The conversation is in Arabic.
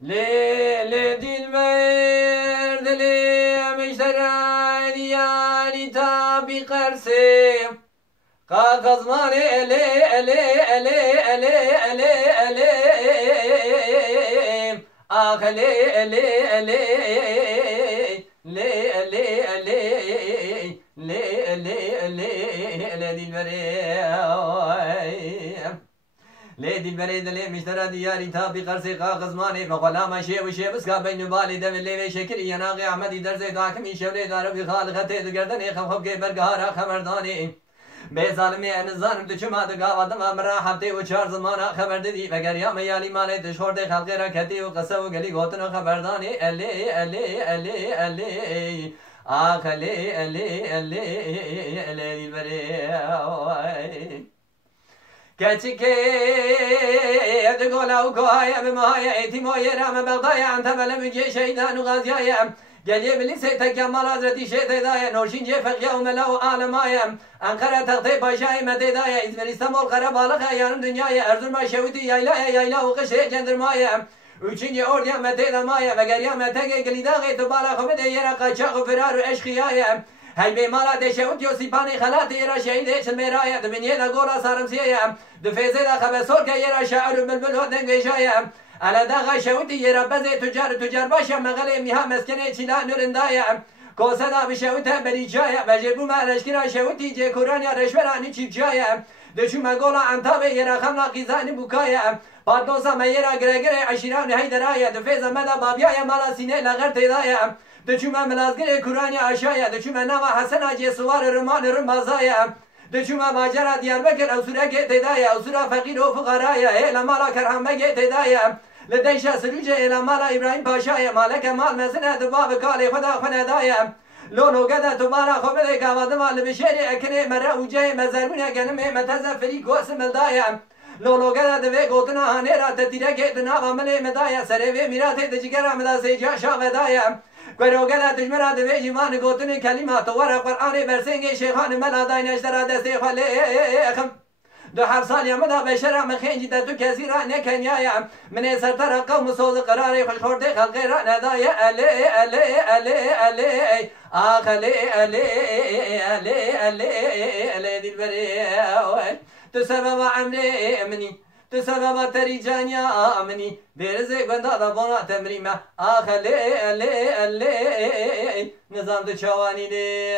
لي دلبر لي مشتري يعني تابي قرسي قاقزماني لي آخ لي دلبر ليدي البريد اللي مشترى دياري تابي قرسي قاقز ماني بغلام شيء وشيء بس بين بالي دم اللي شكل يناغي احمدي درزي داكمي شولي داربي خالقتي دقردني خف كي برقهارا خبرداني بظالمي ان الظالم تشما دقا ودم مرا حبتي وشار زمانا خبر ددي فقر يا ميالي مالي تشخور دي خلقي ركتي وقسو قلي قوتنا خبرداني اللي آخ اللي البريد كاتشكي تقول أو كوايا بمايا إيتي مويا رام بغضايا أنت بلا مجي شيطان وغازيايا قال بلي سيتك يا مال حضرتي شيطي دايا نورشين جي فقيا وملاو آلمايا أنقرة تغطي باشاي مدي دايا إزمر استمول قرب آلخا يارم دنيايا أرزر ما شوتي يايلا وقشي جندر مايا Üçüncü orduya meteylemaya ve geriyame tege gelidağı tubala komede yere kaçak firaru eşkıyaya Helbe mala deşevut yosipani halatı yere şehide çılmeraya Düminiye de gola sarımsiyaya Düfeze de kabesor ke yere şaarü bülbül hoden geyşaya Ala dağa şevuti yere beze tüccar başa meğale miha meskene çila nüründaya Kosada bir şevute bericaya Ve cebu mereşkira şevuti ce kuranya reşverani çipçaya Döşüme gola antabe yere hamla gizani bukaya Pardonsa meyera gregere aşiran heyderaya Düfeze meda babiyaya mala sine lağır teydaya Döçüme melazgire Kur'an'ı aşağıya Döçüme nava Hasan Hacı suvar rıman rımazaya Döçüme macera Diyarbakır Usura getedaya Usura fakir o fukaraya Ele mala kerhame getedaya Ledeşe sürüce ele mala İbrahim Paşa'ya Maleke mal mesine dubabı kale Kuda kunedaya Lolo gada tubara khobede gavadım al bişeri ekne mera ucay mezarbune genime metezeferi gosim eldaya Lolo gada deve goduna hanera tetire getuna vamle medaya sereve mirate de cigara meda seja şavedaya Gwerogela tujmera deve jiman gotuni kelimat wara Qur'ani bersenge şeyhan melada neştera deste khale دو هر سال يمدا بشرع مخين جدا تو كثيرا نكنيا من سرتر قوم صوت قراري خوش خورده خلقي را ندايا ألي آخ ألي دلبري تسبب عمري مني تسبب تريجانيا مني برزق بندا دبونا تمريما آخ ألي نظام دو شواني دي